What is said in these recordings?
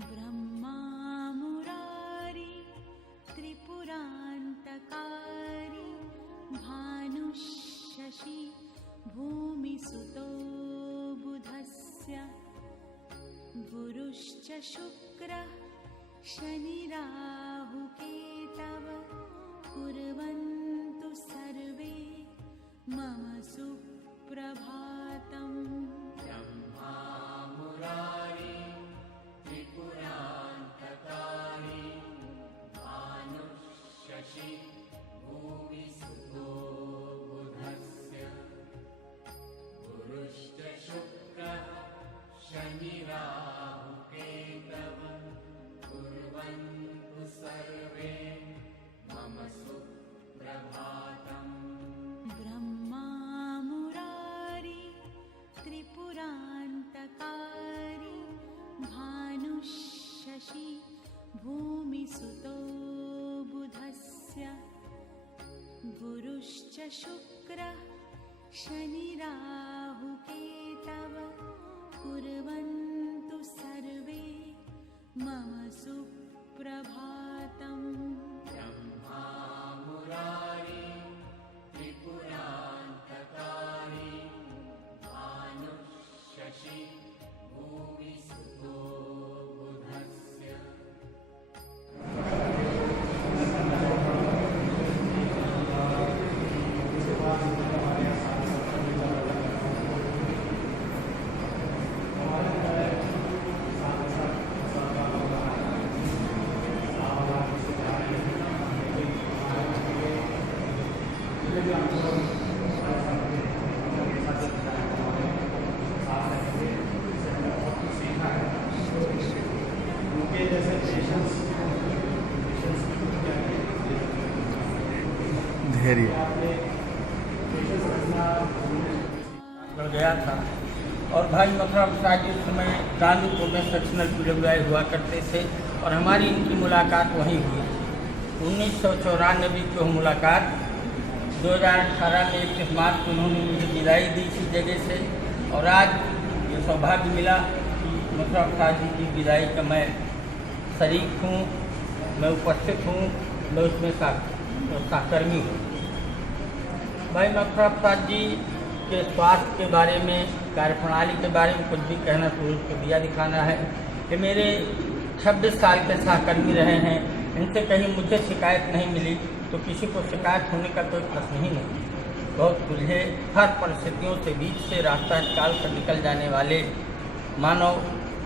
ब्रह्मा मुरारी त्रिपुरान्तकारी भानुशशि भूमिसुतो बुधस्य गुरुश्च शुक्रः शनिराहुकेतव कुर्वन्तु सर्वे मम सुप्रभातम्। ब्रह्मा मुरारी त्रिपुरान्तकारी भानुशशि भूमिसुतो बुधस्य गुरुश्च शुक्रः शनिराहुकेतव कुर्वन्तु सर्वे मम सुप्रभातम्। ब्रह्मा मुरारी त्रिपुरान्तकारी भानुशशि भूमिसुतो बुधस्य गुरुश्च शुक्रः शनिराहुकेतव कुर्वन्तु सर्वे मम सुप्रभातम्। ब्रह्मा मुरारी त्रिपुरान्तकारी भानुशशि भूमिसुतो बुधस्य कर गया था। और भाई मथुरा प्रसाद जी उस समय गांधीपुर में सेक्शनल पीडब्ल्यूआई हुआ करते थे और हमारी इनकी मुलाकात वहीं हुई। 1994 की वो मुलाकात 2018 में 21 मार्च को उन्होंने मुझे विदाई दी इसी जगह से। और आज ये सौभाग्य मिला कि मथुरा प्रसाद जी की विदाई का मैं शरीक हूँ, मैं उपस्थित हूँ, मैं उसमें सहकर्मी हूँ। भाई मथुरा प्रसाद जी के स्वास्थ्य के बारे में, कार्यप्रणाली के बारे में कुछ भी कहना तो उसको दिया दिखाना है कि मेरे 26 साल के सहकर्मी रहे हैं, इनसे कहीं मुझे शिकायत नहीं मिली तो किसी को शिकायत होने का कोई प्रश्न ही नहीं। बहुत सुलझे, हर परिस्थितियों से बीच से रास्ता निकाल कर निकल जाने वाले मानव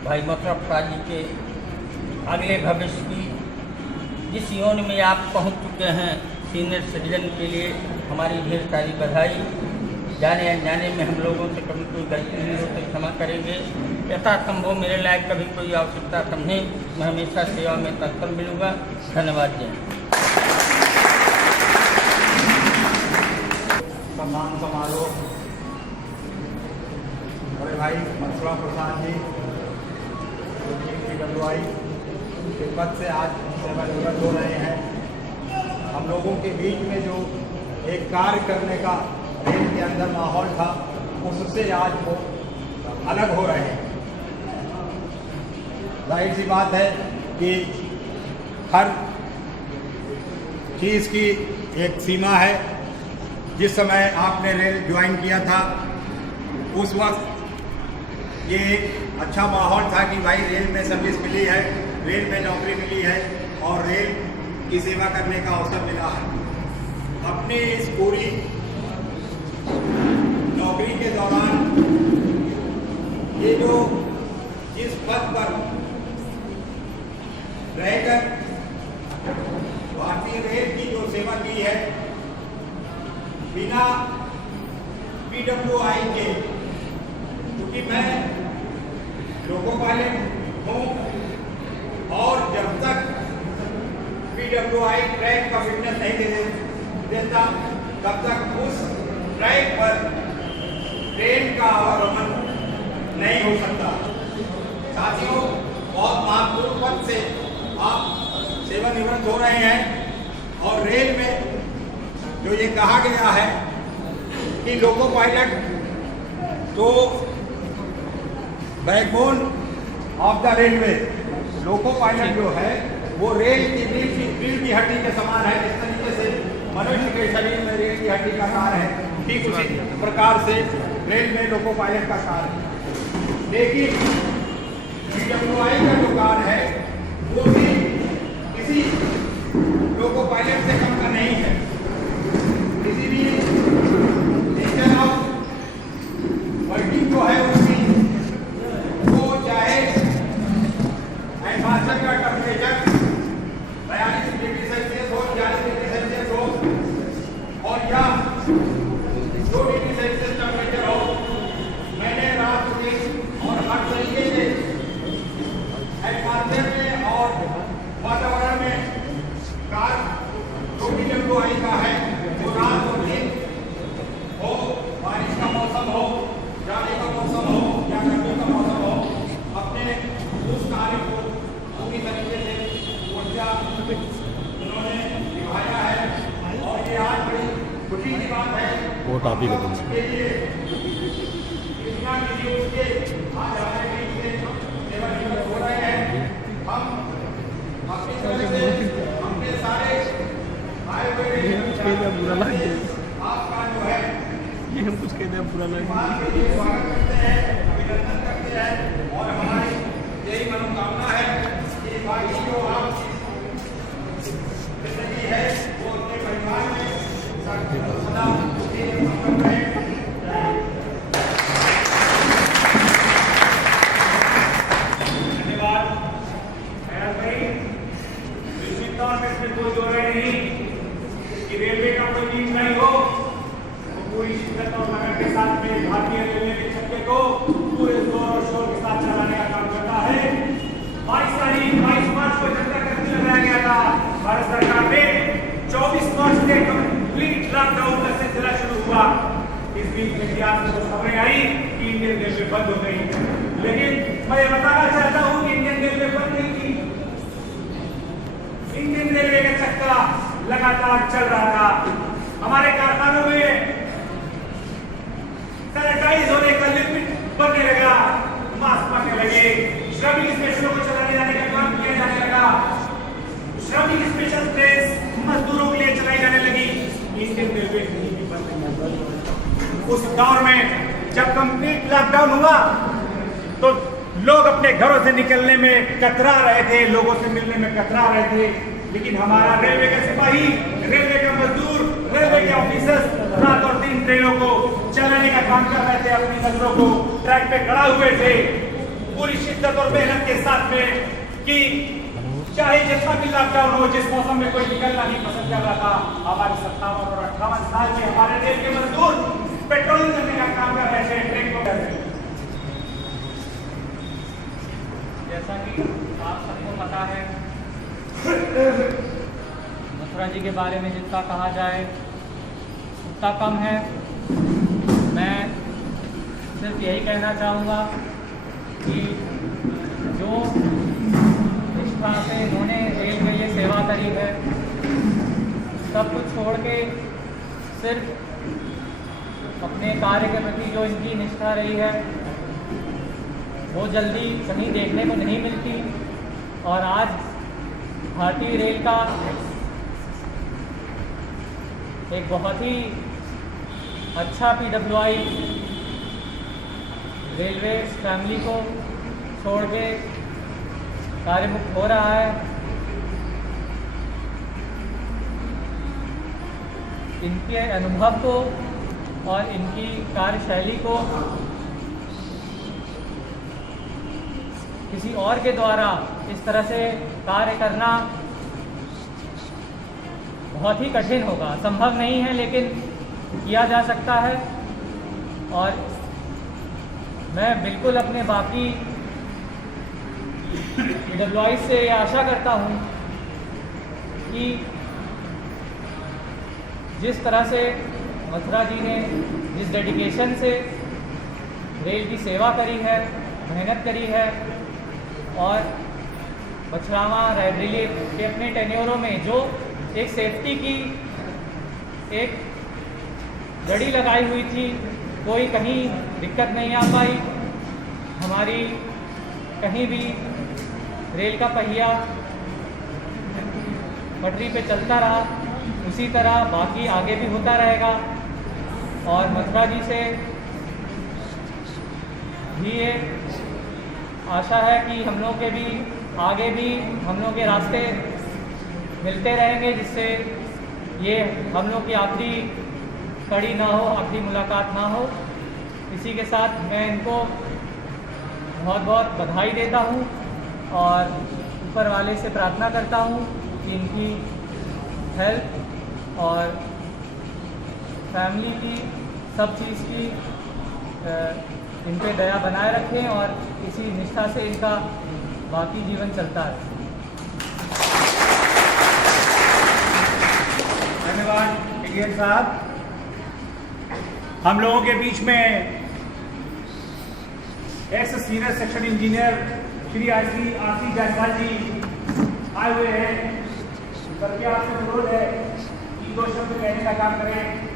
भाई मथुरा प्रसाद जी के अगले भविष्य की जिस योनि में आप पहुंच चुके हैं, सीनियर सिटीजन के लिए हमारी ढेर सारी बधाई। जाने अनजाने में हम लोगों से कभी कोई गलती नहीं हो तो क्षमा करेंगे। यथासंभव मेरे लायक कभी कोई आवश्यकता समझें, मैं हमेशा सेवा में तत्पर मिलूँगा। धन्यवाद। जय सम्मान समारोह बड़े भाई मथुरा प्रसाद जी पीडब्ल्यूआई के पद से आज सेवानिवृत्त हो रहे हैं। हम लोगों के बीच में जो एक कार्य करने का रेल के अंदर माहौल था, उससे आज वो अलग हो रहे हैं। जाहिर सी बात है कि हर चीज़ की एक सीमा है। जिस समय आपने रेल ज्वाइन किया था उस वक्त ये एक अच्छा माहौल था कि भाई रेल में सर्विस मिली है, रेल में नौकरी मिली है और रेल की सेवा करने का अवसर मिला है। अपने इस पूरी नौकरी के दौरान ये जो जिस पद पर रहकर भारतीय रेल की जो सेवा की है, बिना पीडब्ल्यूआई के, क्योंकि मैं लोको पायलट हूँ और जब तक पीडब्ल्यूआई ट्रैक का फिटनेस नहीं देता तब तक उस ट्रैक पर ट्रेन का आवागमन नहीं हो सकता। साथियों, बहुत महत्वपूर्ण पद से आप सेवानिवृत्त हो रहे हैं और रेल में जो ये कहा गया है कि लोको पायलट तो backbone of the railway, loco pilot जो है वो रेल की रीढ़ की हड्डी के समान है। जिस तरीके से मनुष्य के शरीर में रीढ़ की हड्डी का कार्य है, ठीक उसी प्रकार से रेल में लोको पायलट का कार्य है। लेकिन PWI का जो कार्य है वो भी किसी लोको पायलट से कम का नहीं है। इसीलिए नेचर ऑफ वर्किंग जो है उसकी वो चाहे एटमॉस्फेयर का टेम्परेचर 42 डिग्री सेल्सियस हो, 40 डिग्री सेल्सियस हो और या 2 डिग्री सेल्सियस टेम्परेचर हो, मैंने रात दिन और हर तरीके से एटमॉस्फेयर में और वातावरण में कार्य जो PWI का है वो रात और दिन हो, बारिश का मौसम हो, जाड़े का मौसम हो या गर्मी का मौसम हो, अपने उस कार्य को पूरी तरीके से ऊर्जा उन्होंने निभाया है। और ये आज बड़ी खुशी की बात है वो टॉपिक है तुमसे के लिए इतना निधि उसके आज हमारे बीच में सेवानिवृत्त हो रहे हैं। हम अपनी तरफ से अपने सारे आए हुए बुरा लग गया, आपका जो है ये हम कुछ कहते हैं बुरा लग बात के लिए स्वागत करते हैं, अभिनंदन करते हैं और हमारी यही मनोकामना है कि बाकी जो आप जिंदगी है वो अपने परिवार में सदा सुखी मंगल रहे। धन्यवाद हैरान भाई। निश्चित तौर पर इसमें कोई दो राय नहीं कि रेलवे का कोई नींद नहीं हो तो पूरी शिद्दत और लगन के साथ में भारतीय रेलवे के छक्के को पूरे जोर और शोर के साथ चलाने का काम करता है। 22 मार्च को जनता कर्फ्यू लगाया गया था। भारत सरकार ने 24 मार्च से कंप्लीट लॉकडाउन का सिलसिला शुरू हुआ। इस बीच मीडिया में खबरें आई कि इंडियन रेलवे बंद हो गई, लेकिन मैं ये बताना चाहता हूं कि इंडियन रेलवे बंद नहीं की। इंडियन रेलवे का चक्का लगातार चल रहा था। हमारे कारखानों में सैनिटाइज होने का लिक्विड बनने लगा, मास्क बनने लगे, श्रमिक स्पेशलों को चलाने जाने का काम किया जाने लगा, श्रमिक स्पेशल ट्रेन मजदूरों के लिए चलाई जाने लगी। इंडियन रेलवे कहीं भी बंद नहीं। उस दौर में जब कंप्लीट लॉकडाउन हुआ तो लोग अपने घरों से निकलने में कतरा रहे थे, लोगों से मिलने में कतरा रहे थे, लेकिन हमारा रेलवे का सिपाही, रेलवे का मजदूर, रेलवे के ऑफिसर्स रात और दिन ट्रेनों को चलाने का काम कर रहे थे। अपनी नजरों को ट्रैक पे खड़ा हुए थे पूरी शिद्दत और मेहनत के साथ में कि चाहे जितना भी लॉकडाउन हो, जिस मौसम में कोई निकलना नहीं पसंद कर रहा था, हमारे 57 और 58 साल के हमारे देश के मजदूर पेट्रोलिंग करने का काम कर रहे थे, ट्रेन को कर रहे थे। जैसा कि आप सबको पता है, मथुरा जी के बारे में जितना कहा जाए उतना कम है। मैं सिर्फ यही कहना चाहूँगा कि जो निष्ठा से इन्होंने रेल के लिए सेवा करी है, सब कुछ छोड़ के सिर्फ अपने कार्य के प्रति जो इनकी निष्ठा रही है वो जल्दी कहीं देखने को नहीं मिलती। और आज भारतीय रेल का एक बहुत ही अच्छा PWI रेलवे फैमिली को छोड़ के कार्यमुक्त हो रहा है। इनके अनुभव को और इनकी कार्यशैली को किसी और के द्वारा इस तरह से कार्य करना बहुत ही कठिन होगा, संभव नहीं है, लेकिन किया जा सकता है। और मैं बिल्कुल अपने बाकी PWI से ये आशा करता हूँ कि जिस तरह से मथुरा जी ने जिस डेडिकेशन से रेल की सेवा करी है, मेहनत करी है, और बछरावा रायबरेली के अपने टेन्योरों में जो एक सेफ्टी की एक जड़ी लगाई हुई थी, कोई कहीं दिक्कत नहीं आ पाई, हमारी कहीं भी रेल का पहिया पटरी पे चलता रहा, उसी तरह बाकी आगे भी होता रहेगा। और मथुरा जी से भी ये आशा है कि हम लोग के भी आगे भी हम लोग के रास्ते मिलते रहेंगे, जिससे ये हम लोग की आखिरी कड़ी ना हो, आखिरी मुलाकात ना हो। इसी के साथ मैं इनको बहुत बहुत बधाई देता हूँ और ऊपर वाले से प्रार्थना करता हूँ कि इनकी हेल्थ और फैमिली की सब चीज़ की इन पे दया बनाए रखें और इसी निष्ठा से इनका बाकी जीवन चलता है। धन्यवाद एडीएम साहब। हम लोगों के बीच में ex senior section engineer Shri RC Jaiswal ji आए हुए हैं। कृपया आपसे अनुरोध है कि 2 शब्द कहने का काम करें।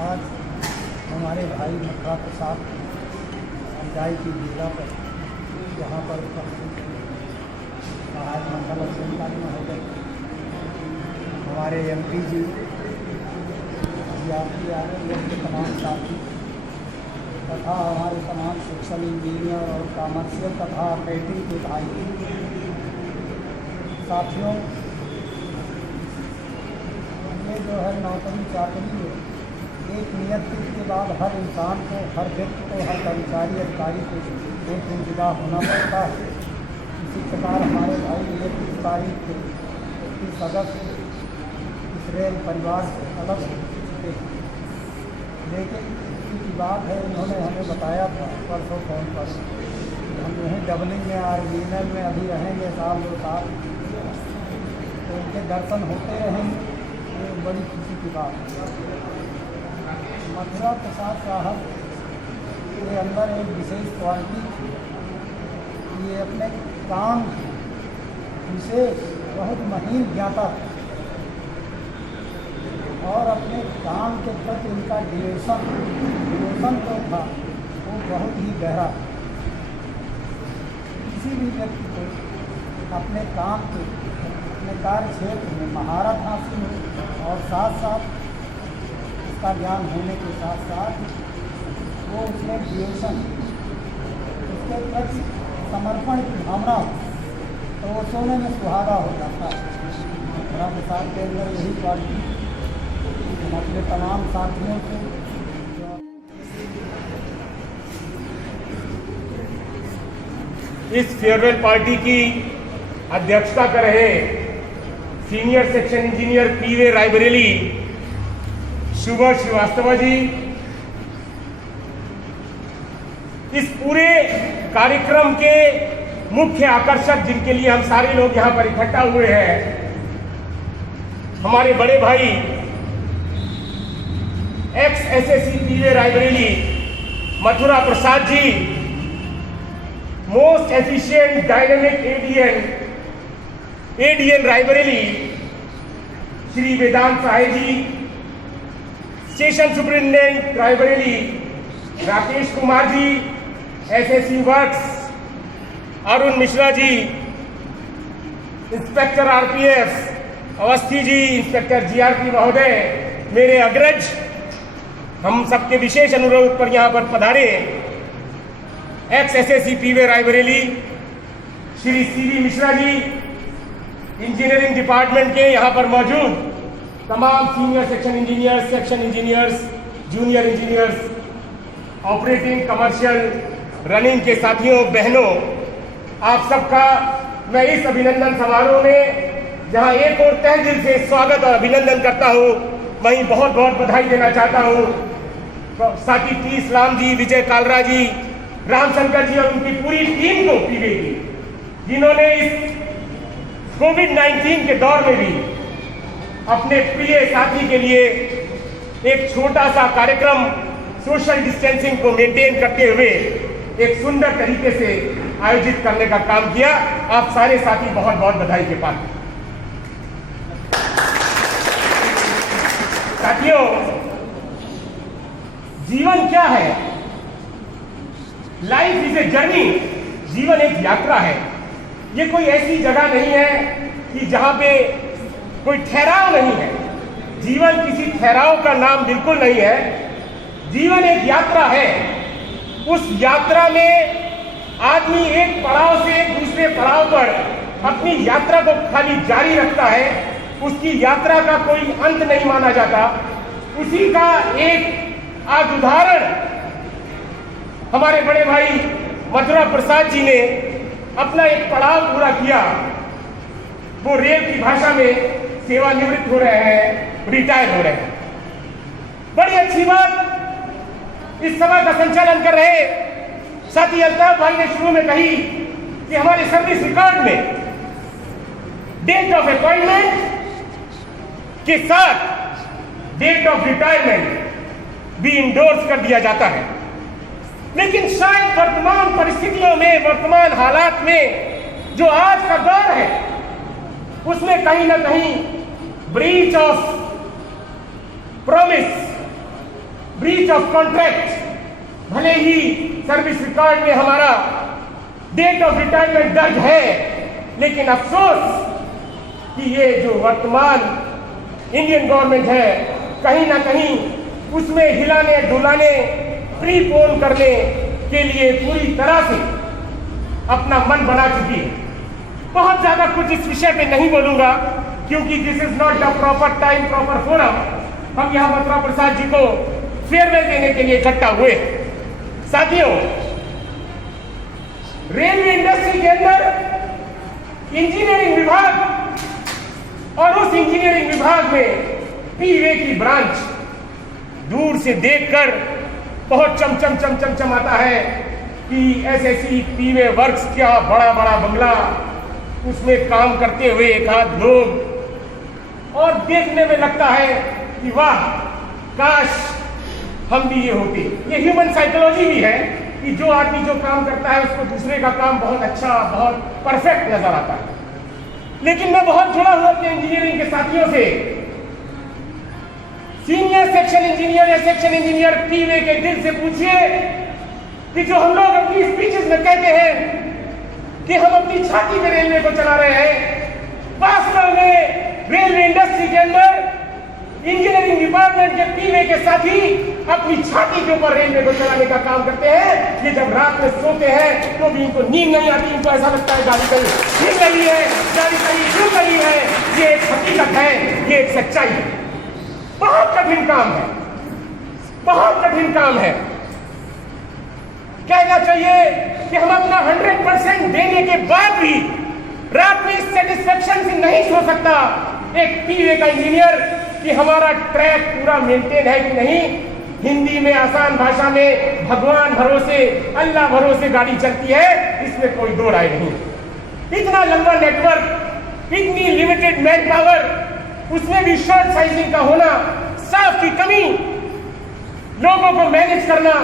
आज हमारे भाई मथुरा प्रसाद पंचायत की जिला पर यहाँ पर महाराज मंडल अधिकारी महोदय, हमारे MP जी, के तमाम साथी तथा हमारे तमाम शिक्षण इंजीनियर और कॉमर्शियल तथा ऑपरेटिंग के भाई साथियों, ये जो है नौकरी चाकरी है, एक नियत के बाद हर इंसान को, हर व्यक्ति को, हर कर्मचारी अधिकारी को एक दिन जुदा होना पड़ता है। इसी प्रकार हमारे भाई 1 तारीख को 31 अगस्त इस रेल परिवार से अलग हो चुके हैं। लेकिन इसी की बात है, इन्होंने हमें बताया था परसों फोन पर कि हम यहीं डबलिंग में आर्मीनल में अभी रहेंगे 1-2 साल, तो उनके दर्शन होते रहेंगे। ये बड़ी खुशी की बात है। मथुरा प्रसाद साहब के अंदर एक विशेष क्वालिटी थी, ये अपने काम विशेष बहुत महीन ज्ञाता था और अपने काम के प्रति उनका डिवोशन तो था वो बहुत ही गहरा। किसी भी व्यक्ति को अपने काम के, अपने कार्य क्षेत्र में महारत हासिल हो और साथ साथ का ज्ञान होने के साथ साथ वो उसमें डिवोशन, उसके प्रति समर्पण की भावना हो तो वो सोने में सुहागा हो जाता है। मथुरा प्रसाद के अंदर यही क्वालिटी हम अपने तमाम साथियों से इस फेयरवेल पार्टी की अध्यक्षता कर रहे सीनियर सेक्शन इंजीनियर पीवे रायबरेली शुभ श्रीवास्तव जी, इस पूरे कार्यक्रम के मुख्य आकर्षक जिनके लिए हम सारे लोग यहाँ पर इकट्ठा हुए हैं, हमारे बड़े भाई ex SSC P way Raebareli Mathura Prasad ji, most efficient dynamic ADN Raebareli Shri Vedant Sahay ji, station superintendent Raebareli Rakesh Kumar ji, SSC works Arun Mishra ji, inspector RPS Awasthi ji, inspector GRP महोदय, मेरे अग्रज, हम सबके विशेष अनुरोध पर यहाँ पर पधारे ex SSC P way Raebareli Shri CV Mishra ji, engineering department के यहाँ पर मौजूद तमाम senior section engineers, junior engineers, operating, commercial, running के साथियों, बहनों, आप सबका मैं इस अभिनंदन समारोह में जहां एक और तहे दिल से स्वागत और अभिनंदन करता हूं, वहीं बहुत बहुत बधाई देना चाहता हूं साथी टी इस्लाम जी, विजय कालरा जी, रामशंकर जी और उनकी पूरी टीम को, पीवे की, जिन्होंने इस कोविड-19 के दौर में भी अपने प्रिय साथी के लिए एक छोटा सा कार्यक्रम सोशल डिस्टेंसिंग को मेंटेन करते हुए एक सुंदर तरीके से आयोजित करने का काम किया। आप सारे साथी बहुत बहुत बधाई के पात्र। साथियों, जीवन क्या है? Life is a journey. जीवन एक यात्रा है। ये कोई ऐसी जगह नहीं है कि जहां पे कोई ठहराव नहीं है। जीवन किसी ठहराव का नाम बिल्कुल नहीं है। जीवन एक यात्रा है। उस यात्रा में आदमी एक पड़ाव से दूसरे पड़ाव पर अपनी यात्रा को खाली जारी रखता है। उसकी यात्रा का कोई अंत नहीं माना जाता। उसी का एक आज उदाहरण हमारे बड़े भाई मथुरा प्रसाद जी ने अपना एक पड़ाव पूरा किया। वो रेल की भाषा में सेवानिवृत्त हो रहे हैं, रिटायर हो रहे हैं। बड़ी अच्छी बात। इस सभा का संचालन कर रहे साथी अल्ताफ भाई ने शुरू में कही कि हमारे सर्विस रिकॉर्ड में डेट ऑफ अपॉइंटमेंट के साथ डेट ऑफ रिटायरमेंट भी इंडोर्स कर दिया जाता है। लेकिन शायद वर्तमान परिस्थितियों में, वर्तमान हालात में जो आज का दौर है, उसमें कहीं ना कहीं breach of promise, breach of contract, भले ही सर्विस रिकॉर्ड में हमारा डेट ऑफ रिटायरमेंट दर्ज है, लेकिन अफसोस कि ये जो वर्तमान इंडियन गवर्नमेंट है, कहीं ना कहीं उसमें हिलाने डुलाने, प्रीपोन करने के लिए पूरी तरह से अपना मन बना चुकी है। बहुत ज्यादा कुछ इस विषय पे नहीं बोलूंगा, क्योंकि this is not the proper time, proper forum. हम यहाँ मथुरा प्रसाद जी को फेयरवेल देने के लिए इकट्ठा हुए। साथियों, रेलवे इंडस्ट्री के अंदर इंजीनियरिंग विभाग और उस इंजीनियरिंग विभाग में पीवे की ब्रांच दूर से देखकर बहुत चमचमाता है कि एसएससी पीवे वर्क्स, क्या बड़ा बड़ा बंगला, उसमें काम करते हुए एक आध लोग, और देखने में लगता है कि वाह, काश हम भी ये होते। ये ह्यूमन साइकोलॉजी भी है कि जो आदमी जो काम करता है उसको दूसरे का काम बहुत अच्छा, बहुत परफेक्ट नजर आता है। लेकिन मैं बहुत जुड़ा हुआ अपने इंजीनियरिंग के साथियों से। सीनियर सेक्शन इंजीनियर या सेक्शन इंजीनियर पीवे के दिल से पूछिए कि जो हम लोग अपनी स्पीचेस में कहते हैं कि हम अपनी छाती पे रेलवे को चला रहे हैं, वास्तव में रेलवे इंडस्ट्री के अंदर इंजीनियरिंग डिपार्टमेंट के पीवे के साथी अपनी छाती के ऊपर रेलवे को चलाने का काम करते हैं। ये जब रात में सोते हैं तो भी इनको नींद नहीं आती। इनको ऐसा लगता है गाड़ी कहीं हिल रही है, गाड़ी कहीं गिर रही है। ये एक हकीकत है, ये एक सच्चाई है। बहुत कठिन काम है, बहुत कठिन काम है। कहना चाहिए कि हम अपना 100% देने के बाद भी रात में इस सेटिस्फेक्शन से नहीं सो सकता एक पीवे का इंजीनियर कि हमारा ट्रैक पूरा मेंटेन है कि नहीं। हिंदी में आसान भाषा में भगवान भरोसे, अल्लाह भरोसे गाड़ी चलती है, इसमें कोई दो राय नहीं। इतना लंबा नेटवर्क, इतनी लिमिटेड मैन पावर, उसमें भी शॉर्ट साइजिंग का होना, स्टाफ की कमी, लोगों को मैनेज करना,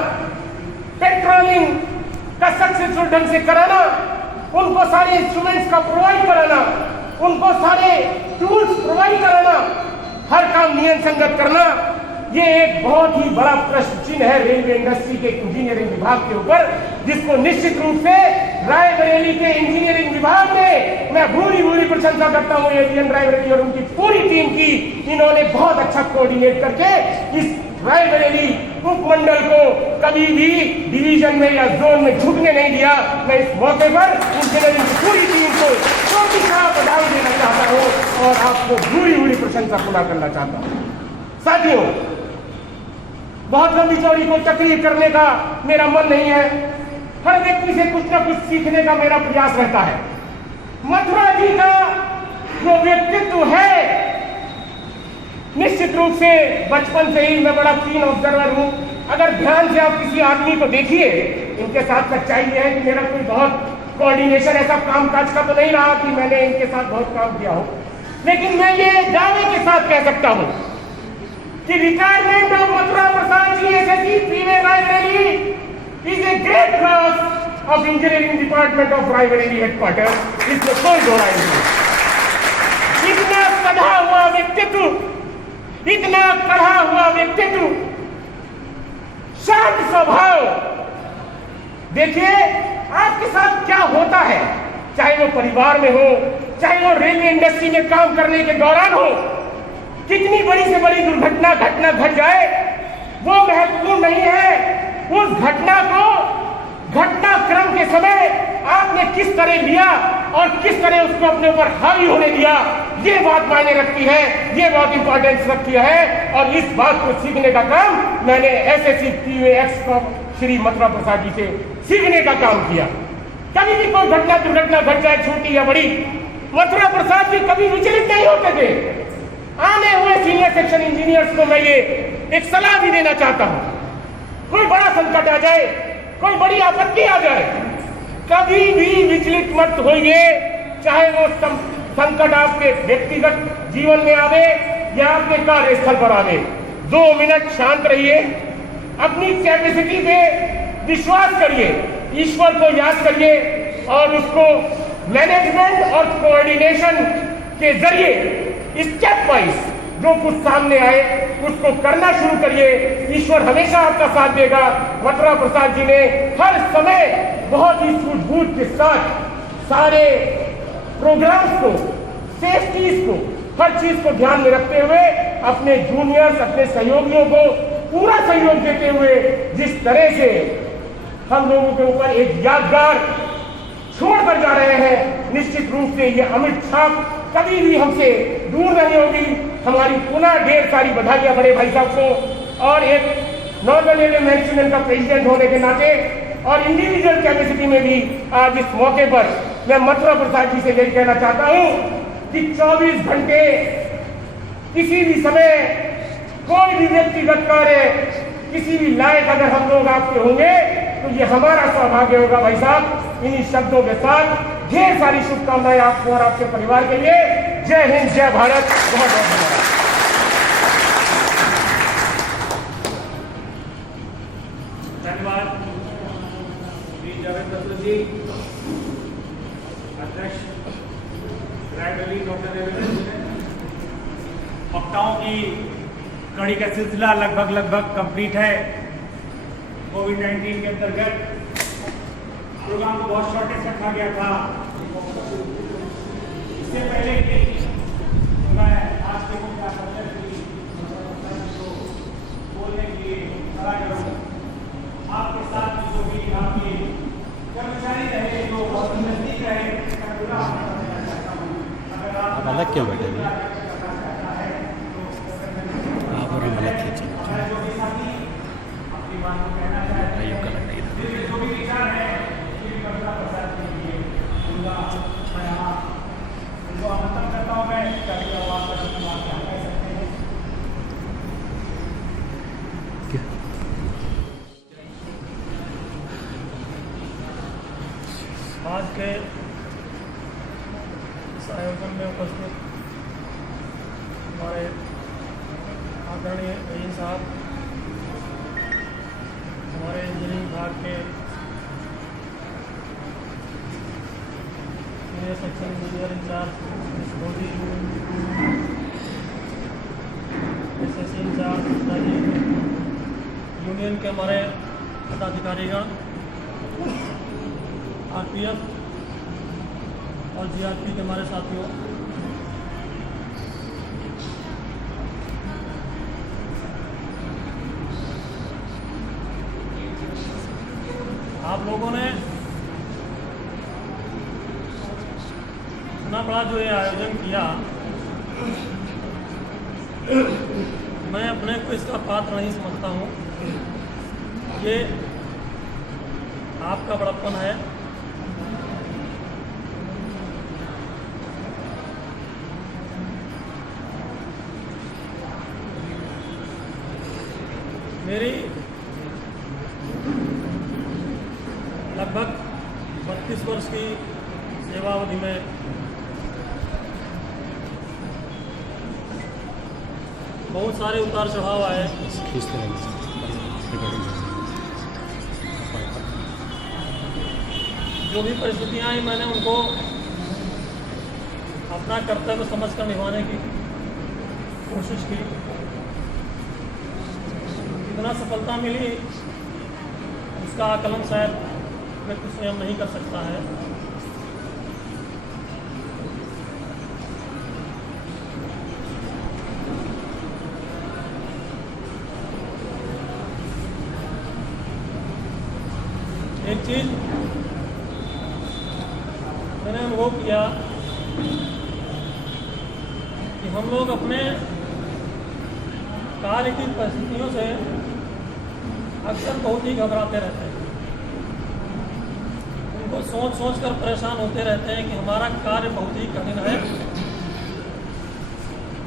पेट्रोलिंग का सक्सेसफुल ढंग से कराना, उनको सारे इंस्ट्रूमेंट्स का प्रोवाइड कराना, उनको सारे टूल्स प्रोवाइड कराना, हर काम नियम संगत करना, ये एक बहुत ही बड़ा प्रश्न चिन्ह है रेलवे इंडस्ट्री के इंजीनियरिंग विभाग के ऊपर, जिसको निश्चित रूप से रायबरेली के इंजीनियरिंग विभाग में मैं भूरी प्रशंसा करता हूँ एडीएम रायबरेली और उनकी पूरी टीम की। इन्होंने बहुत अच्छा कोऑर्डिनेट करके इस रायबरेली उपमंडल को कभी भी डिवीजन में या जोन में झुकने नहीं दिया। मैं इस मौके पर इंजीनियरिंग की पूरी टीम को छोटी सा बधाई देना चाहता हूँ और आपको भूरी प्रशंसा पूरा करना चाहता हूँ। साथियों, बहुत लंबी चौड़ी को तकरीर करने का मेरा मन नहीं है। हर व्यक्ति से कुछ ना कुछ सीखने का मेरा प्रयास रहता है। मथुरा जी का जो व्यक्तित्व है, निश्चित रूप से बचपन से ही मैं बड़ा कीन ऑब्जर्वर हूँ। अगर ध्यान से आप किसी आदमी को देखिए, इनके साथ सच्चाई ये है कि मेरा कोई बहुत कोऑर्डिनेशन ऐसा काम काज का तो नहीं रहा कि मैंने इनके साथ बहुत काम किया हो, लेकिन मैं ये दावे के साथ कह सकता हूं कि retirement of Mathura Prasad ji SSC P way Raebareli is a great loss of engineering department of Raebareli headquarter. इसमें कोई दो राय नहीं। इतना कढ़ा हुआ व्यक्तित्व, इतना कढ़ा हुआ व्यक्तित्व, शांत स्वभाव। देखिए आपके साथ क्या होता है, चाहे वो परिवार में हो, चाहे वो रेलवे इंडस्ट्री में काम करने के दौरान हो, कितनी बड़ी से बड़ी दुर्घटना घट जाए वो महत्वपूर्ण नहीं है। उस घटना को घटनाक्रम के समय आपने किस तरह लिया और किस तरह उसको अपने ऊपर हावी होने दिया, ये बात मायने रखती है, ये बहुत इंपॉर्टेंस रखती है। और इस बात को सीखने का काम मैंने एसएससी पीवे श्री मथुरा प्रसाद जी से सीखने का काम किया। कभी भी कोई दुर्घटना घट जाए, छोटी या बड़ी, मथुरा प्रसाद जी कभी विचलित नहीं होते थे। आने हुए सीनियर सेक्शन इंजीनियर्स को मैं ये एक सलाह भी देना चाहता हूं, कोई बड़ा संकट आ जाए, कोई बड़ी आपत्ति आ जाए, कभी भी विचलित मत होइए। चाहे वो संकट आपके व्यक्तिगत जीवन में आवे या आपके कार्यस्थल पर आवे, 2 मिनट शांत रहिए, अपनी कैपेसिटी पे विश्वास करिए, ईश्वर को याद करिए और उसको मैनेजमेंट और कोऑर्डिनेशन के जरिए स्टेप वाइज जो कुछ सामने आए उसको करना शुरू करिए। ईश्वर हमेशा आपका साथ देगा। मथुरा प्रसाद जी ने हर समय बहुत ही सूझबूझ के साथ सारे प्रोग्राम्स को, सेफ्टीज को, हर चीज को ध्यान में रखते हुए अपने जूनियर्स, अपने सहयोगियों को पूरा सहयोग देते हुए जिस तरह से हम लोगों के ऊपर एक यादगार छोड़कर जा रहे हैं, निश्चित रूप से ये अमिट छाप कभी भी हमसे दूर नहीं होगी। हमारी पुनः ढेर सारी बधाइयां बड़े भाई साहब को, और एक नॉर्दर्न रेलवे मैनेजमेंट का प्रेसिडेंट होने के नाते और इंडिविजुअल कैपेसिटी में भी आज इस मौके पर मैं मथुरा प्रसाद जी से यही कहना चाहता हूं कि 24 घंटे किसी भी समय कोई भी व्यक्तिगत कार्य, किसी भी लायक अगर हम लोग आपके होंगे तो ये हमारा सौभाग्य होगा भाई साहब। इन्हीं शब्दों के साथ ढेर सारी शुभकामनाएं आपको और आपके परिवार के लिए। जय हिंद, जय भारत। बहुत बहुत धन्यवाद। धन्यवाद श्री जावेद बसु जी, अध्यक्ष रायबरेली नॉर्दर्न रेलवे। वक्ताओं की कड़ी का सिलसिला लगभग कंप्लीट है। कोविड-19 के अंतर्गत प्रोग्राम को बहुत शॉर्टेज रखा गया था। इससे पहले कि मैं आज के मुख्य अतिथि को बोलने के लिए खड़ा करूं, आपके साथ जो भी आपके कर्मचारी रहे, जो नजदीक रहे, अगर आप अलग क्यों बैठे हुए आप और हम अलग खींचे अपनी बात को कहना चाहते हैं, जो भी विचार है उनको आमंत्रण करता हूँ मैं, ताकि आवाज का शुक्रिया कह सकते हैं। आज के इस आयोजन में उपस्थित हमारे आदरणीय रईस साहब, हमारे इंजीनियरिंग विभाग के senior section engineer incharge Modi, SSC incharge ji, union के हमारे पदाधिकारीगण, आरपीएफ और जीआरपी के हमारे साथियों, आप लोगों ने इतना बड़ा जो ये आयोजन किया, मैं अपने को इसका पात्र नहीं समझता हूँ। ये आपका बड़प्पन है। मेरी लगभग 32 वर्ष की सेवावधि में बहुत सारे उतार चढ़ाव आए। खींचते रहेंगे सर, रिकॉर्डिंग जो भी परिस्थितियाँ आई मैंने उनको अपना कर्तव्य समझकर निभाने की कोशिश की। कितना सफलता मिली उसका आकलन शायद व्यक्ति स्वयं नहीं कर सकता है। एक चीज मैंने अनुभव किया कि हम लोग अपने कार्य की परिस्थितियों से अक्सर बहुत ही घबराते रहते हैं। उनको सोच कर परेशान होते रहते हैं कि हमारा कार्य बहुत ही कठिन है,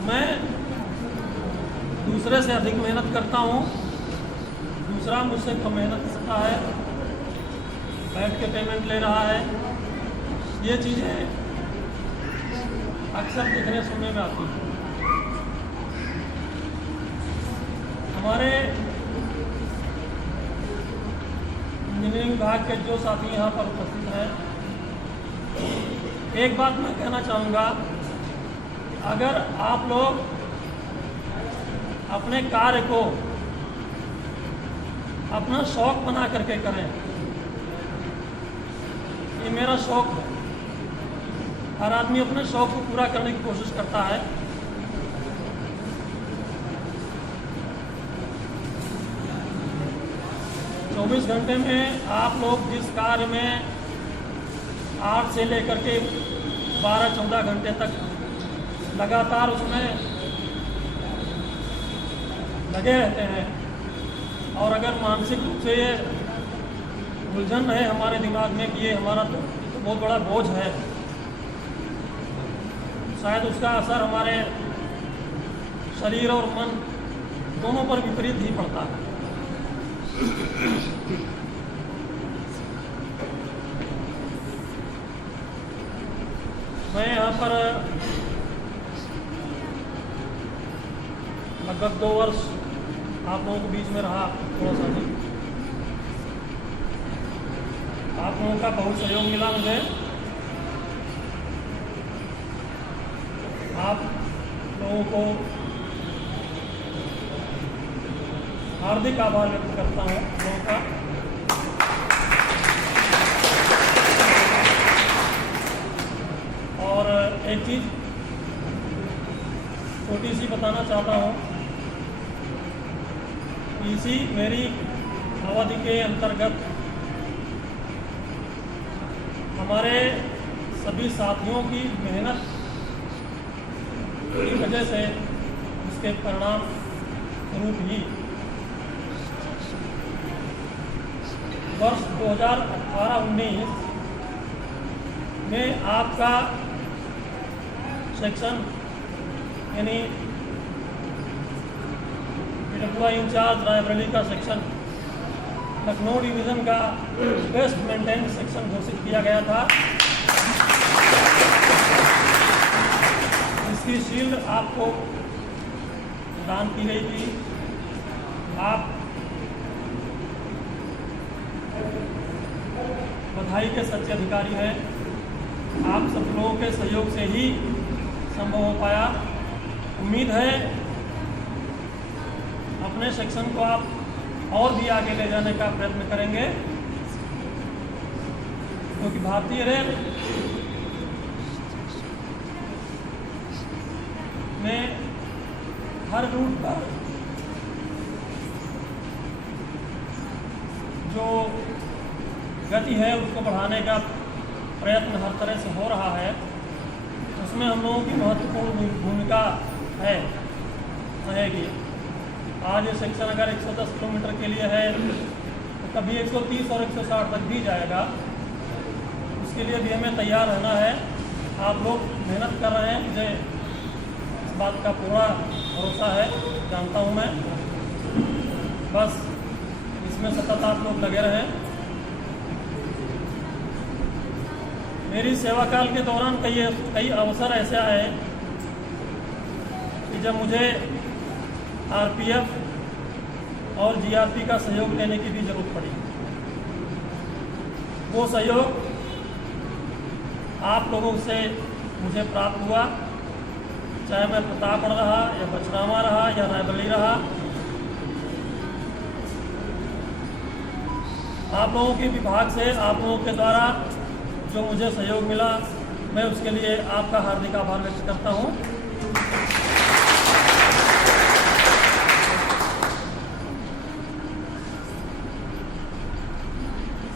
मैं दूसरे से अधिक मेहनत करता हूँ, दूसरा मुझसे कम मेहनत करता है, बैठ के पेमेंट ले रहा है। ये चीज़ें अक्सर देखने सुनने में आती हैं। हमारे इंजीनियरिंग विभाग के जो साथी यहाँ पर उपस्थित हैं, एक बात मैं कहना चाहूँगा, अगर आप लोग अपने कार्य को अपना शौक बना करके करें, ये मेरा शौक है, हर आदमी अपने शौक को पूरा करने की कोशिश करता है। चौबीस घंटे में आप लोग जिस कार्य में 8 से लेकर के 12-14 घंटे तक लगातार उसमें लगे रहते हैं, और अगर मानसिक रूप से ये उलझन है हमारे दिमाग में कि ये हमारा तो बहुत बड़ा बोझ है, शायद उसका असर हमारे शरीर और मन दोनों पर विपरीत ही पड़ता है। मैं यहाँ पर लगभग 2 वर्ष आप लोगों के बीच में रहा, थोड़ा सा भी आप लोगों का बहुत सहयोग मिला मुझे। आप लोगों को हार्दिक आभार व्यक्त करता हूँ लोगों का। और एक चीज़ छोटी सी बताना चाहता हूँ, इसी मेरी अवधि के अंतर्गत हमारे सभी साथियों की मेहनत की वजह से उसके परिणाम स्वरूप ही वर्ष 2018-19 में आपका सेक्शन यानी PWI इंचार्ज रायबरेली का सेक्शन लखनऊ डिवीज़न का बेस्ट मेंटेन सेक्शन घोषित किया गया था। इसकी शील्ड आपको प्रदान की गई थी। आप बधाई के सच्चे अधिकारी हैं। आप सब लोगों के सहयोग से ही संभव हो पाया। उम्मीद है अपने सेक्शन को आप और भी आगे ले जाने का प्रयत्न करेंगे, क्योंकि भारतीय रेल में हर रूट पर जो गति है उसको बढ़ाने का प्रयत्न हर तरह से हो रहा है। उसमें हम लोगों की महत्वपूर्ण भूमिका है रहेगी। आज ये सेक्शन अगर 110 किलोमीटर के लिए है तो कभी 130 और 160 तक भी जाएगा। उसके लिए भी हमें तैयार रहना है। आप लोग मेहनत कर रहे हैं, मुझे इस बात का पूरा भरोसा है, जानता हूँ मैं। बस इसमें सतत आप लोग लगे रहें। मेरी सेवा काल के दौरान कई अवसर ऐसे आए कि जब मुझे आरपीएफ और जीआरपी का सहयोग लेने की भी जरूरत पड़ी। वो सहयोग आप लोगों से मुझे प्राप्त हुआ, चाहे मैं प्रतापगढ़ रहा या बचनावा रहा या रायबली रहा। आप लोगों के विभाग से, आप लोगों के द्वारा जो मुझे सहयोग मिला, मैं उसके लिए आपका हार्दिक आभार व्यक्त करता हूँ।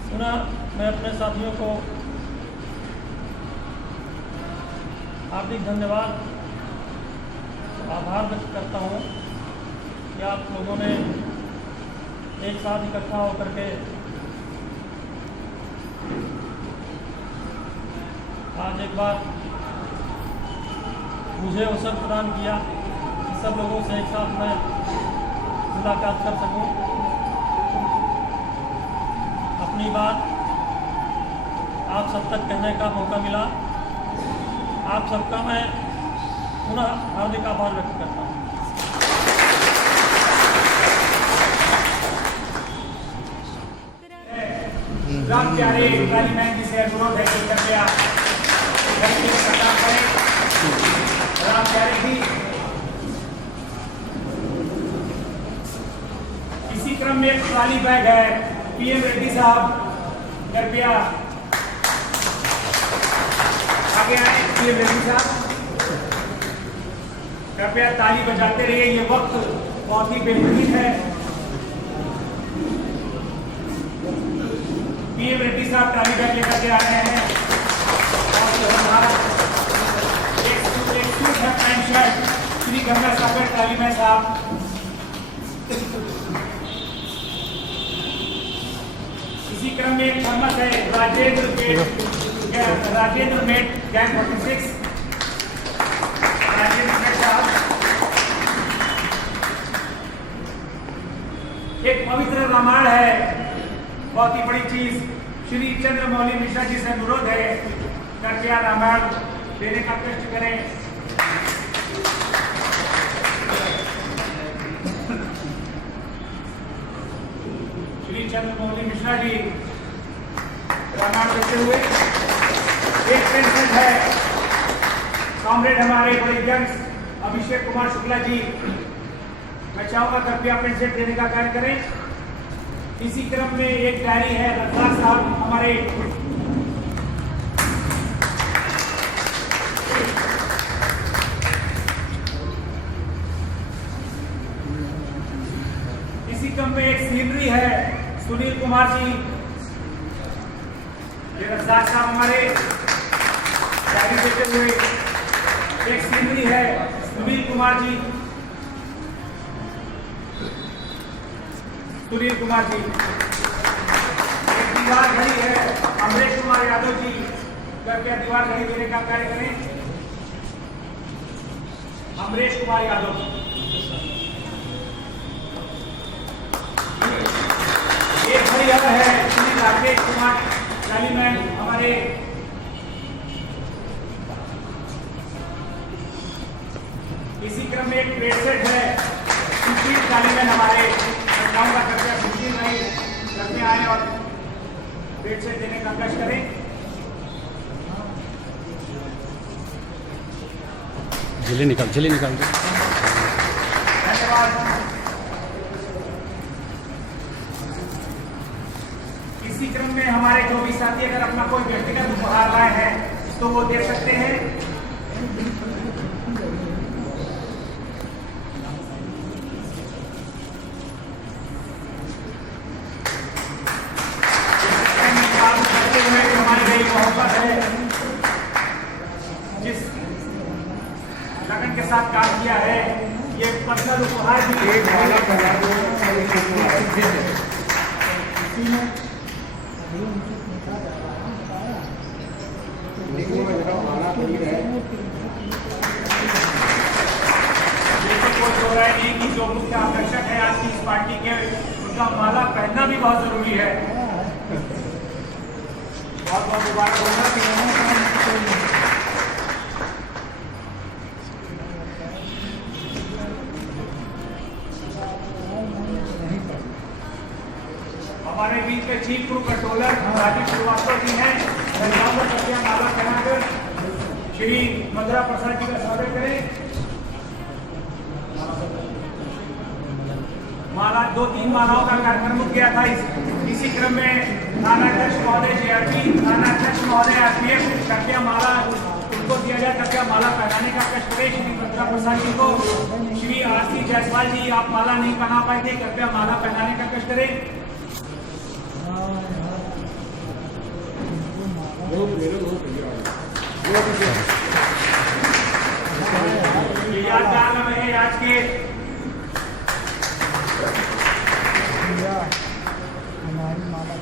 पुनः मैं अपने साथियों को हार्दिक धन्यवाद, आभार व्यक्त करता हूँ कि आप लोगों ने एक साथ इकट्ठा होकर के आज एक बार मुझे अवसर प्रदान किया कि सब लोगों से एक साथ मैं मुलाकात कर सकूं, अपनी बात आप सब तक कहने का मौका मिला। आप सबका मैं पुनः हार्दिक आभार व्यक्त करता हूँ। राम प्यारे काली मैन जी से अनुरोध है कि कृपया राम प्यारे जी, इसी क्रम में एक ट्रॉली बैग है। पीएम रेड्डी साहब कृपया आगे आए। पीएम रेड्डी साहब कृपया ताली बजाते रहिए, ये वक्त बहुत ही बेहतरीन है। पीएम रेड्डी साहब ट्रॉली बैग लेकर के आ रहे हैं और एक सूट है, pant shirt, Shri Ganga Sagar trolley में साहब। इसी क्रम में एक थर्मस है, Rajendra mate gang 46, Rajendra mate साहब। एक पवित्र रामायण है, बहुत ही बड़ी चीज। श्री चंद्रमौली मिश्रा जी से अनुरोध है, कृपया रामायण देने का कष्ट करें। श्री चंद्रमौली मिश्रा जी रामायण देते हुए। एक पेंशन है, कॉमरेड हमारे बड़े यंग अभिषेक कुमार शुक्ला जी, मैं चाहूंगा कृपया पेंशन देने का कार्य करें। इसी क्रम में एक डायरी है, रफ्तार साहब हमारे इसी क्रम में एक सीनरी है, सुनील कुमार जी, ये रफ्तार साहब हमारे डायरी देते हुए। एक सीनरी है, सुनील कुमार जी, सुनील कुमार जी। एक दीवार घड़ी है, अमरेश कुमार यादव जी, कृपया दीवार घड़ी देने का कार्य करें। अमरेश कुमार यादव। एक घड़ी और है, श्री राकेश कुमार चालीमैन हमारे। इसी क्रम में एक पेड़ सेट है, सुशील चालीमैन हमारे। चाहूंगा कृपया सुशील भाई कृपया आए और पेड़ सेट देने का कष्ट करें। झिल्ली निकाल दो। धन्यवाद। इसी क्रम में हमारे जो भी साथी अगर अपना कोई व्यक्तिगत उपहार लाए हैं तो वो दे सकते हैं। हमारी बड़ी मोहब्बत है, जिस लगन के साथ काम किया है, ये पर्सनल उपहार भी एक नहीं कि जो मुख्य आकर्षक है आज की इस पार्टी के, उनका माला पहनना भी बहुत जरूरी है। बहुत बहुत मुबारक होगा। हमारे बीच में chief group controller Rajeev Srivastava ji हैं। कृपया माला पहनाकर श्री मंद्रा प्रसाद जी का स्वागत करें। माला 2-3 मालाओं का कार्यक्रम रुक गया था। इसी क्रम में थानाध्यक्ष महोदय JRP, थानाध्यक्ष महोदय RPF, कृपया माला उनको दिया जाए। कृपया माला पहनाने का कष्ट करें श्री मंद्रा प्रसाद जी को। श्री RC जायसवाल जी, आप माला नहीं पहना पाए थे, कृपया माला पहनाने का कष्ट करें। यादगार लम्हे आज के हमारी माला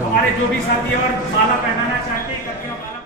हमारे जो भी साथी और माला पहनाना चाहते हैं कृपया माला